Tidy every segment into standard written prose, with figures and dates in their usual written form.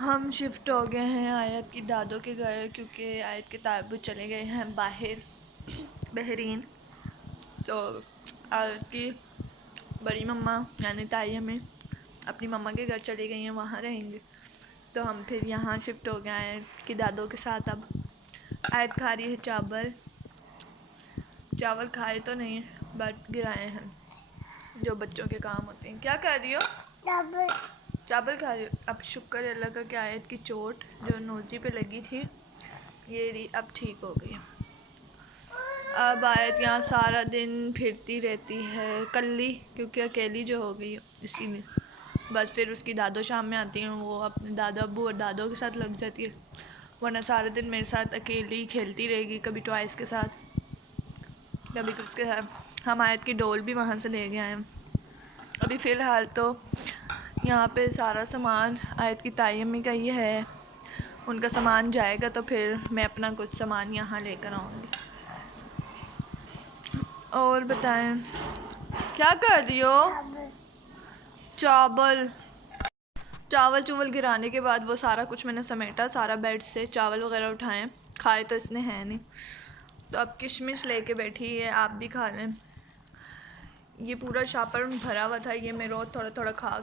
हम शिफ्ट हो गए हैं आयत की दादों के घर, क्योंकि आयत के ताबू चले गए हैं बाहर बहरीन। तो आयत की बड़ी मम्मा यानी ताई हमें अपनी मम्मा के घर चली गई हैं, वहाँ रहेंगे। तो हम फिर यहाँ शिफ्ट हो गए आयत की दादों के साथ। अब आयत खा रही है चावल। चावल खाए तो नहीं बट गिराए हैं, जो बच्चों के काम होते हैं। क्या कर रही हो? चावल खा रही हो। अब शुक्र है अल्लाह का कि आयत की चोट जो नोज़ी पे लगी थी ये रही, अब ठीक हो गई। अब आयत यहाँ सारा दिन फिरती रहती है कल्ली, क्योंकि अकेली जो हो गई इसी में। बस फिर उसकी दादो शाम में आती हैं, वो अपने दादा अब्बू और दादों के साथ लग जाती है, वरना सारा दिन मेरे साथ अकेली खेलती रहेगी, कभी टॉयज़ के साथ कभी किसके साथ। हम आयत की डोल भी वहाँ से ले गए हैं। अभी फ़िलहाल तो यहाँ पे सारा सामान आयत की ताई अम्मी का ही है, उनका सामान जाएगा तो फिर मैं अपना कुछ सामान यहाँ लेकर आऊँगी। और बताएं क्या कर रही हो? चावल चूवल गिराने के बाद वो सारा कुछ मैंने समेटा, सारा बेड से चावल वगैरह उठाएं। खाए तो इसने है नहीं, तो अब किशमिश लेके बैठी है, आप भी खा लें। ये पूरा शापर भरा हुआ था, ये मैं रोज़ थोड़ा थोड़ा खा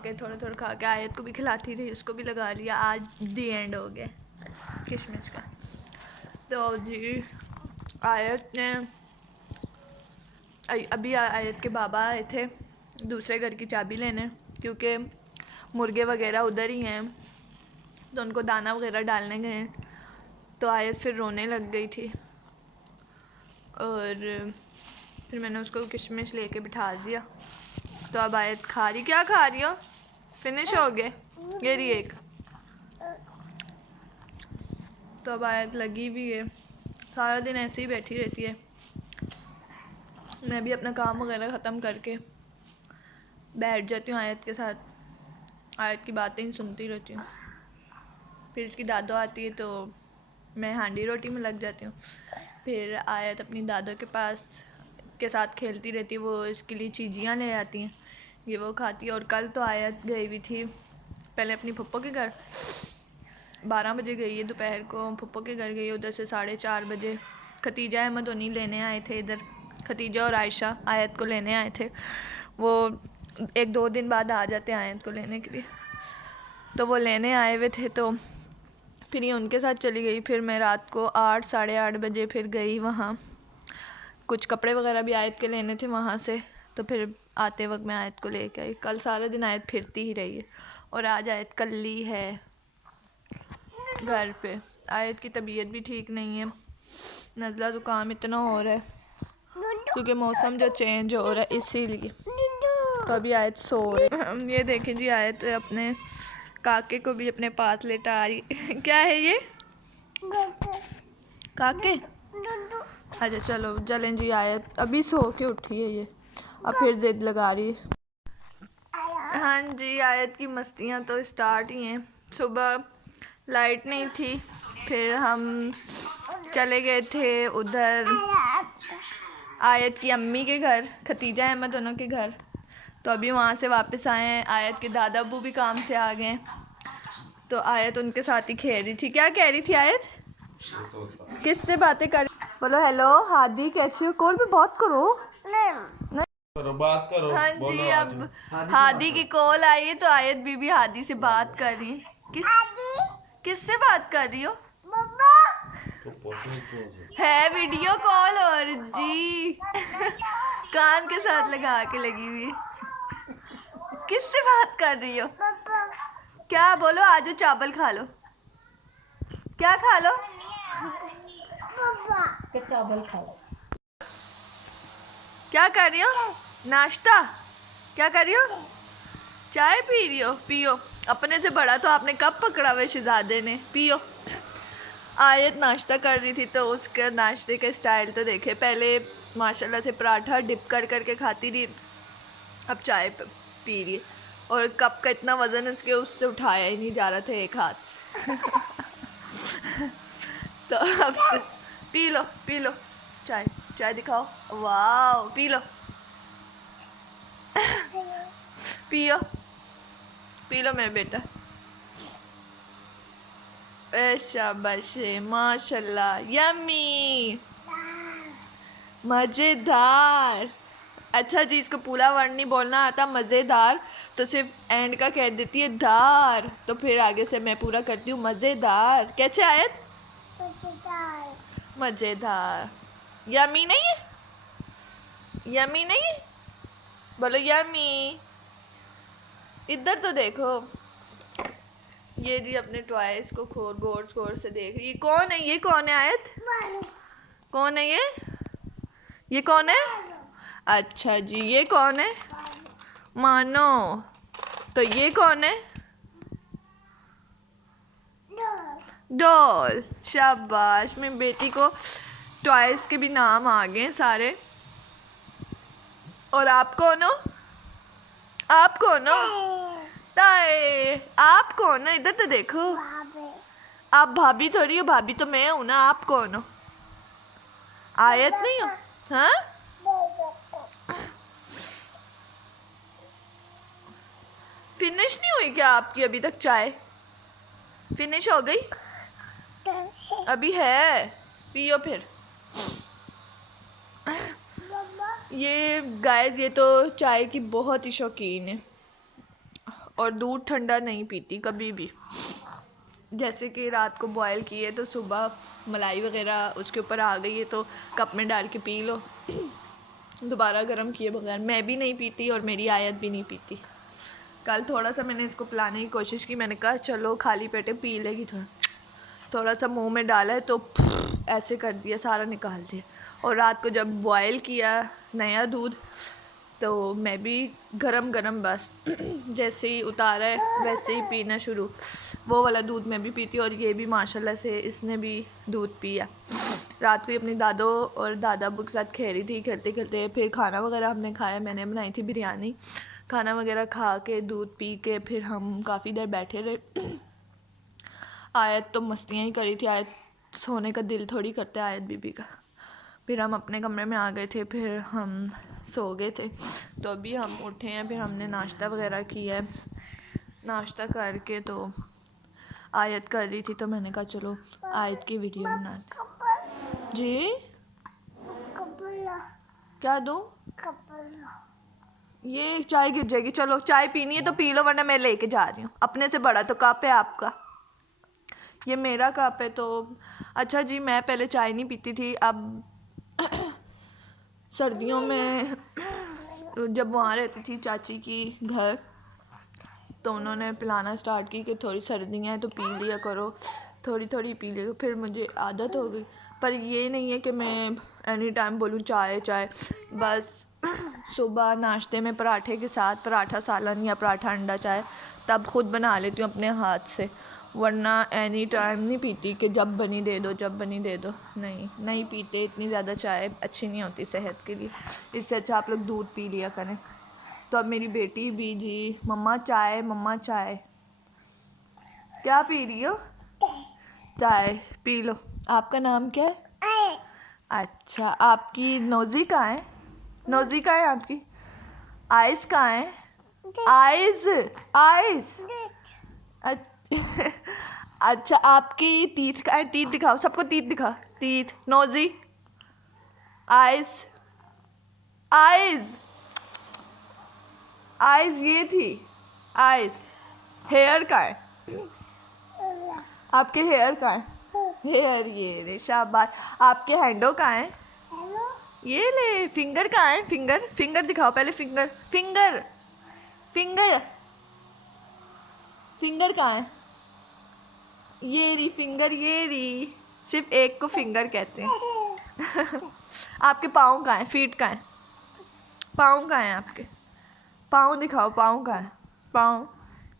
के आयत को भी खिलाती रही, उसको भी लगा लिया। आज दी एंड हो गया किशमिश का। तो जी आयत ने अभी आयत के बाबा आए थे दूसरे घर की चाबी लेने, क्योंकि मुर्गे वगैरह उधर ही हैं, तो उनको दाना वगैरह डालने गए। तो आयत फिर रोने लग गई थी और फिर मैंने उसको किशमिश लेके बिठा दिया। तो अब आयत खा रही। क्या खा रही हो? फिनिश हो गए ये रही एक। तो अब आयत लगी भी है, सारा दिन ऐसे ही बैठी रहती है। मैं भी अपना काम वगैरह ख़त्म करके बैठ जाती हूँ आयत के साथ, आयत की बातें ही सुनती रहती हूँ। फिर इसकी दादो आती है तो मैं हांडी रोटी में लग जाती हूँ। फिर आयत अपनी दादो के पास के साथ खेलती रहती है, वो इसके लिए चीज़ियाँ ले आती हैं, ये वो खाती है। और कल तो आयत गई हुई थी पहले अपनी पप्पो के घर, 12 बजे गई है दोपहर को, पप्पो के घर गई। उधर से 4:30 बजे खतीजा अहमद उन्हीं लेने आए थे इधर। खतीजा और आयशा आयत को लेने आए थे, वो 1-2 दिन बाद आ जाते हैं आयत को लेने के लिए। तो वो लेने आए हुए थे, तो फिर ये उनके साथ चली गई। फिर मैं रात को 8 8:30 बजे फिर गई वहाँ, कुछ कपड़े वगैरह भी आयत के लेने थे वहाँ से। तो फिर आते वक्त मैं आयत को लेके आई। कल सारा दिन आयत फिरती ही रही है, और आज आयत कल्ली है घर पे। आयत की तबीयत भी ठीक नहीं है, नज़ला ज़ुकाम इतना हो रहा है क्योंकि मौसम जो चेंज हो रहा है इसीलिए। तो अभी आयत सो रही। ये देखें जी, आयत अपने काके को भी अपने पास लेटा आ रही। क्या है ये? काके? अच्छा चलो चलें जी। आयत अभी सो के उठी है ये, अब फिर जिद लगा रही है। हाँ जी, आयत की मस्तियाँ तो स्टार्ट ही हैं। सुबह लाइट नहीं थी, फिर हम चले गए थे उधर आयत की अम्मी के घर, खतीजा अहमद दोनों के घर। तो अभी वहाँ से वापस आए हैं। आयत के दादा अब्बू भी काम से आ गए, तो आयत उनके साथ ही खेल रही थी। क्या कह रही थी आयत? किससे बातें कर? बोलो हेलो हादी, कैसे हो? कॉल पे बात करो। नहीं करो, बात करो। हाँ बोलो जी, आज अब हादी की कॉल आई है, तो आयत बीबी हादी से बात कर रही है। किससे बात कर रही हो? तो है वीडियो कॉल और जी कान के साथ लगा के लगी हुई। किससे बात कर रही हो? क्या? बोलो आजो चावल खा लो। क्या खा लो? चावल खाओ। क्या कर रही हो? नाश्ता? क्या कर रही हो? चाय पी रही हो? पियो। अपने से बड़ा तो आपने कब पकड़ा हुआ शहजादे ने, पियो। आयत नाश्ता कर रही थी, तो उसका नाश्ते का स्टाइल तो देखे। पहले माशाल्लाह से पराठा डिप कर करके खाती रही, अब चाय पी रही है। और कप का इतना वज़न उसके उससे उठाया ही नहीं जा रहा था एक हाथ से। तो अब तो पी लो चाय। चाय दिखाओ। वाह, पी लो। पियो, पी लो मेरा बेटा। शाबाश माशाल्लाह यम्मी मज़ेदार। अच्छा जी, इसको पूरा वर्ड नहीं बोलना आता मज़ेदार, तो सिर्फ एंड का कह देती है दार, तो फिर आगे से मैं पूरा करती हूँ मज़ेदार। कैसे आयत? मज़ेदार। यमी नहीं है? यमी नहीं है? बोलो यमी। इधर तो देखो। ये जी अपने टॉयज को गौर गौर से देख रही है। कौन है ये? कौन है आयत? कौन है ये कौन है? अच्छा जी, ये कौन है? मानो। तो ये कौन है? डॉल। शाबाश, मेरी बेटी को टॉयज के भी नाम आ गए सारे। और आप कौन हो? आप कौन हो? ताए। आप कौन हो? इधर तो देखो। आप भाभी थोड़ी हो, भाभी तो मैं हूं ना। आप कौन हो? आयत नहीं हो? हाँ, फिनिश नहीं हुई क्या आपकी अभी तक? चाय फिनिश हो गई? अभी है, पियो फिर। ये गाइस, ये तो चाय की बहुत ही शौकीन है और दूध ठंडा नहीं पीती कभी भी। जैसे कि रात को बॉयल किए तो सुबह मलाई वगैरह उसके ऊपर आ गई है तो कप में डाल के पी लो, दोबारा गर्म किए बगैर। मैं भी नहीं पीती और मेरी आयत भी नहीं पीती। कल थोड़ा सा मैंने इसको पिलाने की कोशिश की, मैंने कहा चलो खाली पेटे पी लेगी। थोड़ा सा मुंह में डाला है तो ऐसे कर दिया, सारा निकाल दिया। और रात को जब बॉयल किया नया दूध तो मैं भी गरम गरम बस जैसे ही उतारा है वैसे ही पीना शुरू। वो वाला दूध मैं भी पीती और ये भी माशाल्लाह से इसने भी दूध पिया। रात को ही अपनी दादो और दादा अब्बू के साथ खेली थी, खेलते खेलते फिर खाना वगैरह हमने खाया। मैंने बनाई थी बिरयानी। खाना वगैरह खा के दूध पी के फिर हम काफ़ी देर बैठे रहे। आयत तो मस्तियाँ ही करी थी। आयत सोने का दिल थोड़ी करता है आयत बीबी का। फिर हम अपने कमरे में आ गए थे, फिर हम सो गए थे। तो अभी हम उठे हैं, फिर हमने नाश्ता वगैरह किया है। नाश्ता करके तो आयत कर रही थी तो मैंने कहा चलो आयत की वीडियो बनाते। जी क्या दूँ? ये चाय गिर जाएगी। चलो चाय पीनी है तो पी लो वरना मैं लेके जा रही हूँ। अपने से बड़ा तो कप है आपका, ये मेरा कप है। तो अच्छा जी, मैं पहले चाय नहीं पीती थी। अब सर्दियों में जब वहाँ रहती थी चाची की घर तो उन्होंने पिलाना स्टार्ट की कि थोड़ी सर्दियाँ हैं तो पी लिया करो, थोड़ी थोड़ी पी लिया। फिर मुझे आदत हो गई। पर ये नहीं है कि मैं एनी टाइम बोलूँ चाय चाय। बस सुबह नाश्ते में पराठे के साथ पराठा सालन या पराठा अंडा चाय तब ख़ुद बना लेती हूँ अपने हाथ से, वरना एनी टाइम नहीं पीती कि जब बनी दे दो जब बनी दे दो। नहीं पीते। इतनी ज़्यादा चाय अच्छी नहीं होती सेहत के लिए, इससे अच्छा आप लोग दूध पी लिया करें। तो अब मेरी बेटी भी जी मम्मा चाय मम्मा चाय। क्या पी रही हो? चाय पी लो। आपका नाम क्या है? अच्छा, आपकी नोज़ी कहाँ है? नोज़ी कहाँ है आपकी? आइज़ कहाँ है? आइज़ अच्छा, आपकी टीथ का है? टीथ दिखाओ सबको, टीथ दिखा। टीथ, नोज़ी, आइज़ आइज़ ये थी आइज़। हेयर का है? आपके हेयर का है? हेयर ये रे, शाबाश। आपके हैंडो का है? ये ले। फिंगर का है? फिंगर दिखाओ पहले। फिंगर का है? ये री फिंगर, ये री। सिर्फ एक को फिंगर कहते हैं। आपके पाँव का है? फीट का है? पाँव का है आपके? पाँव दिखाओ, पाँव का है? पाँव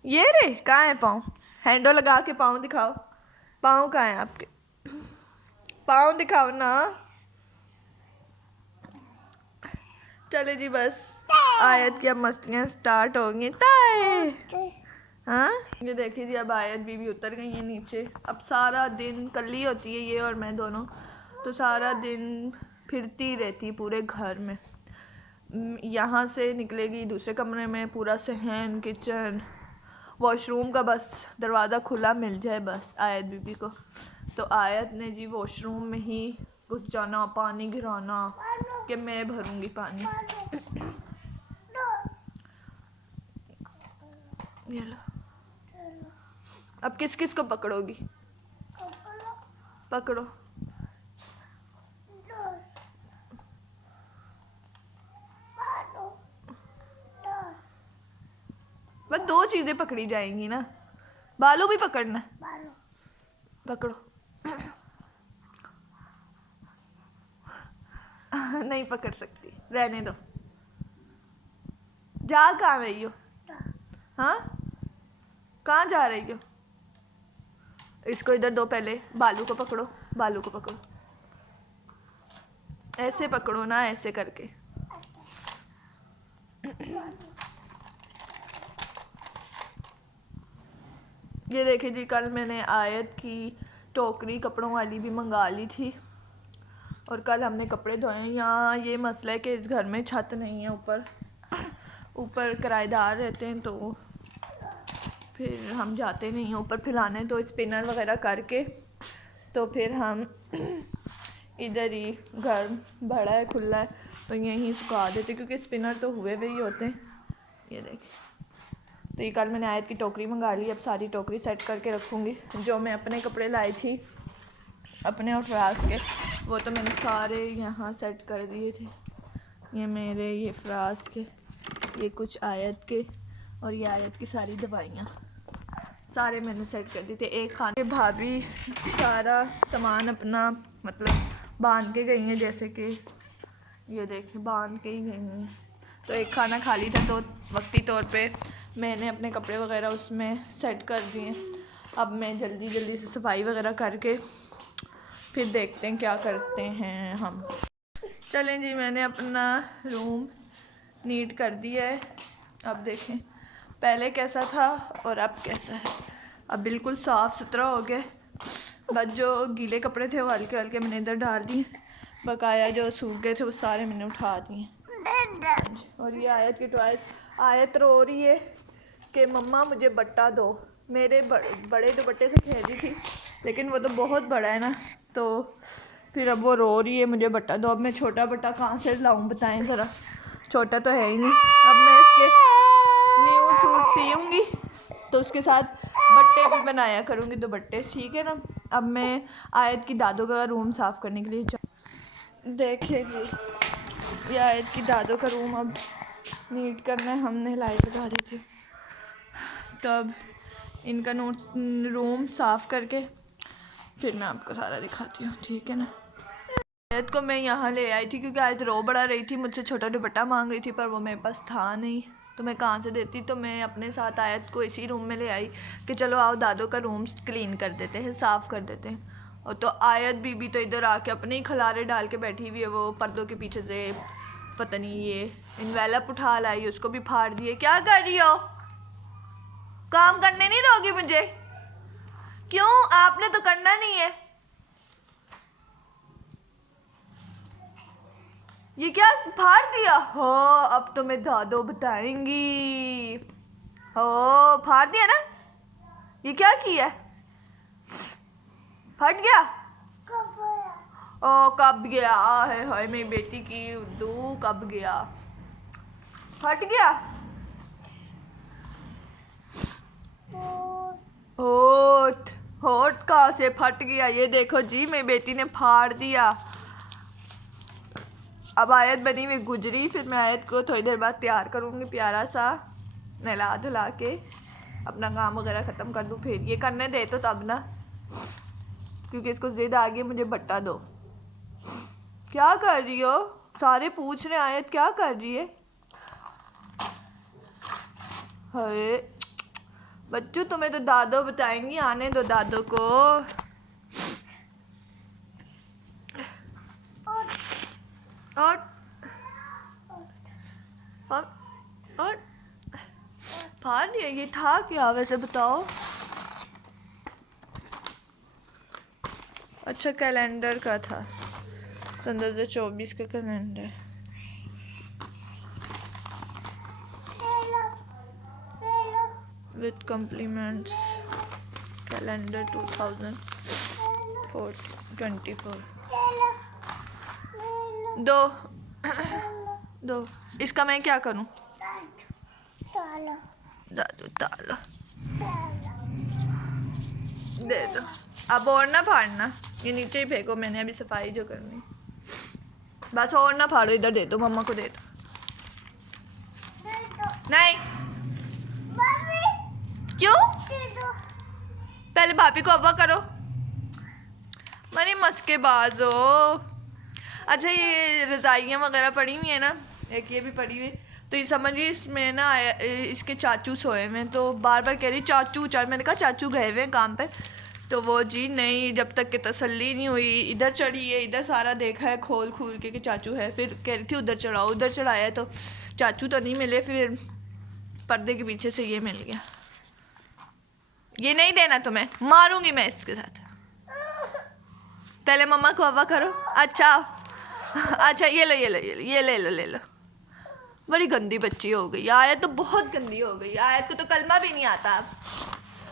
ये रे, कहाँ है पाँव? हैंडो लगा के पाँव दिखाओ। पाँव का है आपके? पाँव दिखाओ ना। चले जी, बस आयत की अब मस्तियाँ स्टार्ट होंगी। ताए हाँ, ये देखिए जी, अब आयत बीबी उतर गई है नीचे। अब सारा दिन कल्ली होती है ये और मैं दोनों, तो सारा दिन फिरती रहती पूरे घर में। यहाँ से निकलेगी दूसरे कमरे में, पूरा सहन किचन वॉशरूम का बस दरवाज़ा खुला मिल जाए बस आयत बीबी को। तो आयत ने जी वॉशरूम में ही घुस जाना, पानी गिराना कि मैं भरूंगी पानी। ये लो, अब किस किस को पकड़ोगी? पकड़ो। बस 2 चीजें पकड़ी जाएंगी ना, बालू भी पकड़ना। पकड़ो। नहीं पकड़ सकती, रहने दो। जा कहाँ रही हो? हाँ, कहाँ जा रही हो? इसको इधर दो, पहले बालू को पकड़ो, बालू को पकड़ो। ऐसे पकड़ो ना, ऐसे करके। ये देखिए जी, कल मैंने आयत की टोकरी कपड़ों वाली भी मंगा ली थी और कल हमने कपड़े धोए। यहाँ ये मसला है कि इस घर में छत नहीं है, ऊपर किराएदार रहते हैं तो फिर हम जाते नहीं हैं ऊपर फैलाने, तो स्पिनर वगैरह करके तो फिर हम इधर ही, घर बड़ा है खुला है तो यहीं सुखा देते, क्योंकि स्पिनर तो हुए हुए ही होते हैं। ये देखिए, तो ये कल मैंने आयत की टोकरी मंगा ली। अब सारी टोकरी सेट करके रखूँगी। जो मैं अपने कपड़े लाई थी अपने और फराज के, वो तो मैंने सारे यहाँ सेट कर दिए थे। ये मेरे, ये फराज के, ये कुछ आयत के और ये आयत की सारी दवाइयाँ सारे मैंने सेट कर दिए थे। एक खाने भाभी सारा सामान अपना मतलब बांध के गई हैं, जैसे कि ये देखें बांध के ही गई हैं। तो एक खाना खाली था तो वक्ती तौर पे मैंने अपने कपड़े वगैरह उसमें सेट कर दिए। अब मैं जल्दी जल्दी से सफाई वगैरह करके फिर देखते हैं क्या करते हैं हम। चलें जी, मैंने अपना रूम नीट कर दिया है। अब देखें पहले कैसा था और अब कैसा है। अब बिल्कुल साफ़ सुथरा हो गया। बस जो गीले कपड़े थे वो हल्के हल्के मैंने इधर डाल दिए, बकाया जो सूख गए थे वो सारे मैंने उठा दिए। और ये आयत की टॉयज, आयत रो रही है कि मम्मा मुझे बट्टा दो। मेरे बड़े दुपट्टे से खेल रही थी, लेकिन वो तो बहुत बड़ा है ना, तो फिर अब वो रो रही है मुझे बट्टा दो। अब मैं छोटा बट्टा कहाँ से लाऊं बताएं ज़रा, छोटा तो है ही नहीं। अब मैं इसके न्यू सूट सीऊँगी तो उसके साथ बट्टे भी बनाया करूँगी, दुपट्टे, ठीक है ना। अब मैं आयत की दादों का रूम साफ़ करने के लिए देखिए जी, ये आयत की दादों का रूम अब नीट करना है। हमने लाइट लगा दी थी, तो अब इनका रूम साफ़ करके फिर मैं आपको सारा दिखाती हूँ, ठीक है ना। आयत को मैं यहाँ ले आई थी क्योंकि आयत रो बड़ा रही थी, मुझसे छोटा दुपट्टा मांग रही थी, पर वो मेरे पास था नहीं तो मैं कहाँ से देती। तो मैं अपने साथ आयत को इसी रूम में ले आई कि चलो आओ दादों का रूम क्लीन कर देते हैं, साफ़ कर देते हैं। और तो आयत बीबी तो इधर आके अपने ही खलारे डाल के बैठी हुई है। वो पर्दों के पीछे से पता नहीं ये इन्वेलप उठा लाई, उसको भी फाड़ दिए। क्या कर रही हो? काम करने नहीं दोगी मुझे? क्यों? आपने तो करना नहीं है। ये क्या फाड़ दिया हो? अब तो मैं दादो बताएंगी। हो फाड़ दिया ना? ये क्या किया? फट गया? ओ कब गया? है हाय मेरी बेटी की उर्दू, कब गया? फट गया? होठ, होठ कहाँ से फट गया? ये देखो जी, मेरी बेटी ने फाड़ दिया। अब आयत बनी हुई गुजरी, फिर मैं आयत को थोड़ी देर बाद तैयार करूँगी, प्यारा सा नहला धुला के अपना काम वगैरह ख़त्म कर दूँ। फिर ये करने दे तो तब ना, क्योंकि इसको जिद आ गई मुझे बट्टा दो। क्या कर रही हो? सारे पूछ रहे आयत क्या कर रही है। हाय बच्चों, तुम्हें तो दादो बताएंगी, आने दो दादो को। और फाड़ दिया। ये था क्या वैसे बताओ? अच्छा कैलेंडर का था, सन 2024 का कैलेंडर। With compliments calendar 2024। दो दो। इसका मैं क्या करूं? दादू ताला दे दो। अब और ना फाड़ना, ये नीचे ही फेंको, मैंने अभी सफाई जो करनी। बस और ना फाड़ो, इधर दे दो, मम्मा को दे दो। नहीं क्यों? पहले भाभी को अव्वा करो, मनी मस्केबाज हो। अच्छा ये रज़ाइयाँ वगैरह पड़ी हुई है ना, एक ये भी पड़ी हुई, तो ये समझिए इसमें ना इसके चाचू सोए हुए हैं, तो बार बार कह रही चाचू चाचू। मैंने कहा चाचू गए हुए हैं काम पे, तो वो जी नहीं, जब तक कि तसल्ली नहीं हुई इधर चढ़ी है, इधर सारा देखा है खोल खोल के कि चाचू है, फिर कह रही थी उधर चढ़ाओ, उधर चढ़ाया तो चाचू तो नहीं मिले, फिर पर्दे के पीछे से ये मिल गया। ये नहीं देना तुम्हें, मारूंगी मैं इसके साथ। पहले मम्मा को अव्वा करो। अच्छा अच्छा ये लो ये लो ये लो, ये ले लो ले लो। बड़ी गंदी बच्ची हो गई, आयत तो बहुत गंदी हो गई, आयत को तो कलमा भी नहीं आता अब।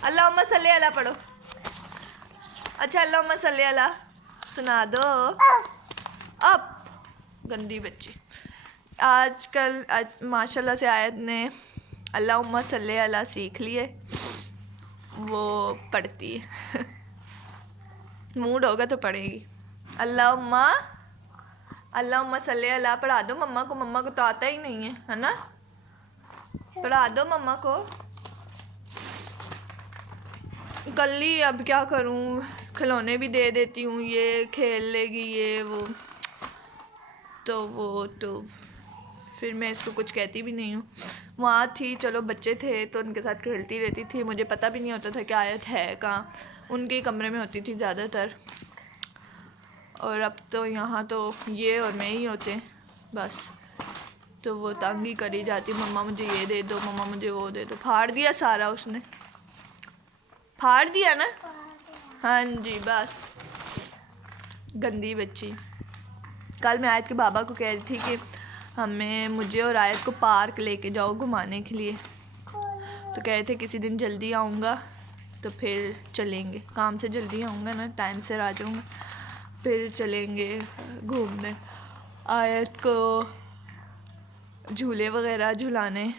अल्लाहुम्मा सल्ली अला पढ़ो। अच्छा अल्लाहुम्मा सल्ली अला सुना दो अब। गंदी बच्ची। आजकल माशाल्लाह से आयत ने अल्लाहुम्मा सल्ली अला सीख लिए, वो पढ़ती है। मूड होगा तो पढ़ेगी। अल्लाहुम्मा अल्लाहुम्मा सल्ली अला पढ़ा दो मम्मा को, मम्मा को तो आता ही नहीं है ना? पढ़ा दो मम्मा को। कल्ली अब क्या करूं, खिलौने भी दे देती हूँ, ये खेल लेगी ये वो, तो फिर मैं इसको कुछ कहती भी नहीं हूँ। वहाँ थी, चलो बच्चे थे तो उनके साथ खेलती रहती थी, मुझे पता भी नहीं होता था कि आयत है कहाँ, उनके कमरे में होती थी ज़्यादातर। और अब तो यहाँ तो ये और मैं ही होते हैं बस, तो वो तंग ही करी जाती, मम्मा मुझे ये दे दो, मम्मा मुझे वो दे दो। फाड़ दिया सारा उसने, फाड़ दिया ना? हाँ जी बस, गंदी बच्ची। कल मैं आयत के बाबा को कह रही थी कि मुझे और आयत को पार्क लेके जाओ घुमाने के लिए, तो कह रहे थे किसी दिन जल्दी आऊँगा तो फिर चलेंगे, काम से जल्दी आऊँगा ना, टाइम से आ जाऊँगा, फिर चलेंगे घूमने, आयत को झूले वगैरह झुलाने।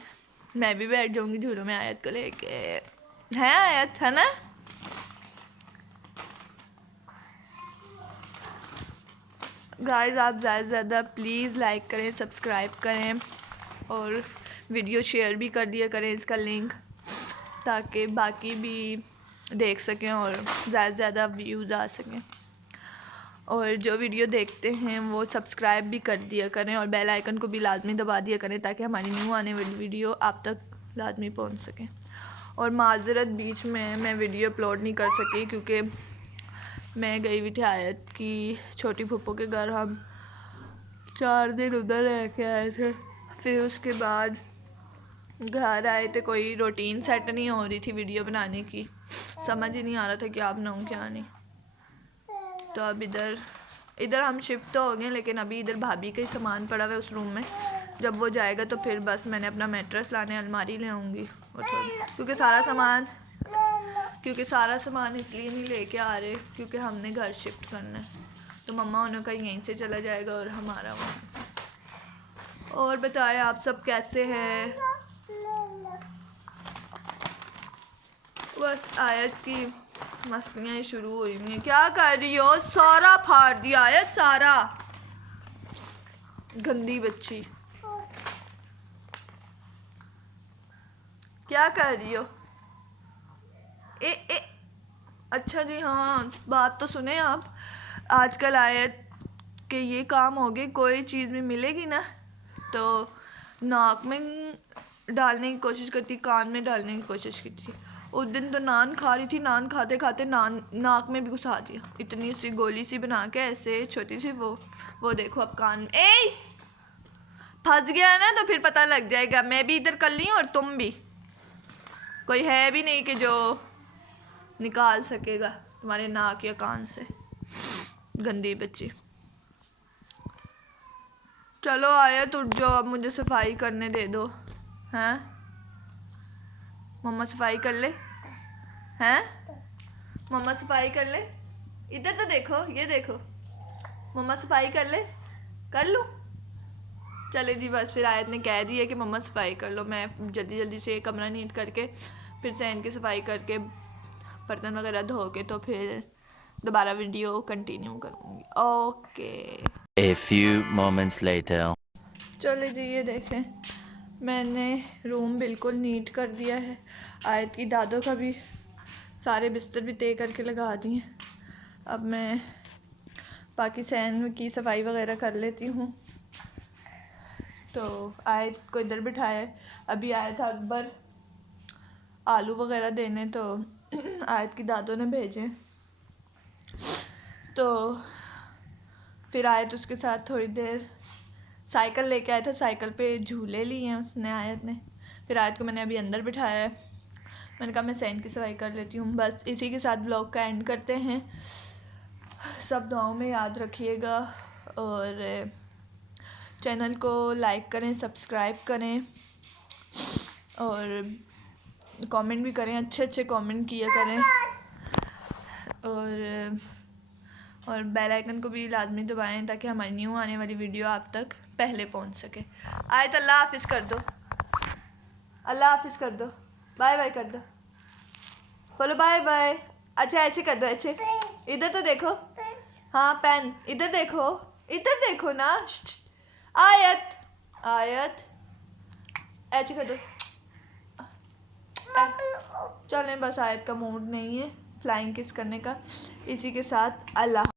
मैं भी बैठ जाऊँगी झूलों में आयत को लेके, है आयत, है ना? गाइस आप ज़्यादा से ज़्यादा प्लीज़ लाइक करें, सब्सक्राइब करें और वीडियो शेयर भी कर दिया करें इसका लिंक, ताकि बाकी भी देख सकें और ज़्यादा से ज़्यादा व्यूज़ आ सकें। और जो वीडियो देखते हैं वो सब्सक्राइब भी कर दिया करें और बेल आइकन को भी लाजमी दबा दिया करें, ताकि हमारी न्यू आने वाली वीडियो आप तक लाजमी पहुंच सके। और माजरत बीच में मैं वीडियो अपलोड नहीं कर सकी क्योंकि मैं गई हुई थी आयत की छोटी फूफो के घर, हम 4 दिन उधर रह के आए थे, फिर उसके बाद घर आए थे, कोई रूटीन सेट नहीं हो रही थी वीडियो बनाने की, समझ ही नहीं आ रहा था क्या बनाऊँ क्या नहीं। तो अब इधर हम शिफ्ट तो हो गए, लेकिन अभी इधर भाभी का ही सामान पड़ा हुआ है उस रूम में, जब वो जाएगा तो फिर बस मैंने अपना मैट्रेस लाने अलमारी ले आऊँगी, और क्योंकि सारा सामान इसलिए नहीं लेके आ रहे क्योंकि हमने घर शिफ्ट करना है, तो मम्मा उन्होंने का यहीं से चला जाएगा और हमारा वहाँ। और बताएं आप सब कैसे हैं? बस आयत की मस्तियाँ शुरू हुई हैं। क्या कर रही हो? सारा फाड़ दिया आयत, सारा, गंदी बच्ची। क्या कर रही हो? ए अच्छा जी हाँ, बात तो सुने आप, आजकल आयत के ये काम हो गए, कोई चीज़ भी मिलेगी ना तो नाक में डालने की कोशिश करती, कान में डालने की कोशिश की थी। उस दिन तो नान खा रही थी, नान खाते खाते नाक में भी घुसा दिया, इतनी सी गोली सी बना के ऐसे छोटी सी, वो देखो अब कान में। ए फंस गया ना तो फिर पता लग जाएगा, मैं भी इधर कर ली और तुम भी, कोई है भी नहीं कि जो निकाल सकेगा तुम्हारे नाक या कान से, गंदी बच्ची। चलो आयत उठ जाओ, अब मुझे सफाई करने दे दो, हैं? मम्मा सफाई कर ले हैं, मम्मा सफाई कर ले, इधर तो देखो, ये देखो, मम्मा सफाई कर लूँ। चले जी बस, फिर आयत ने कह दिया कि मम्मा सफाई कर लो। मैं जल्दी जल्दी से कमरा नीट करके फिर सैन की सफाई करके बर्तन वगैरह धो के तो फिर दोबारा वीडियो कंटिन्यू करूँगी। Okay, A few moments later. चले जी ये देखें, मैंने रूम बिल्कुल नीट कर दिया है। आयत की दादों का भी सारे बिस्तर भी तय करके लगा दिए। अब मैं बाकी सैन की सफाई वगैरह कर लेती हूँ। तो आयत को इधर बिठाया, अभी आया था अकबर आलू वगैरह देने, तो आयत की दादों ने भेजे, तो फिर आयत उसके साथ थोड़ी देर साइकिल लेके आया था, साइकिल पे झूले लिए हैं उसने, आयत ने। फिर आयत को मैंने अभी अंदर बिठाया है। मैंने कहा मैं सैन की सफाई कर लेती हूँ। बस इसी के साथ ब्लॉग का एंड करते हैं। सब दुआओं में याद रखिएगा और चैनल को लाइक करें, सब्सक्राइब करें और कमेंट भी करें, अच्छे अच्छे कमेंट किया करें और बेल आइकन को भी लाजमी दबाएं ताकि हमारी न्यू आने वाली वीडियो आप तक पहले पहुंच सके। आयत अल्लाह हाफिज़ कर दो, अल्लाह हाफिज़ कर दो, बाय बाय कर दो, बोलो बाय बाय। अच्छा ऐसे कर दो, ऐसे इधर तो देखो, हाँ पेन इधर देखो ना। आयत आयत ऐसे कर दो। चलें बस, आयत का मूड नहीं है फ्लाइंग किस करने का। इसी के साथ अल्लाह।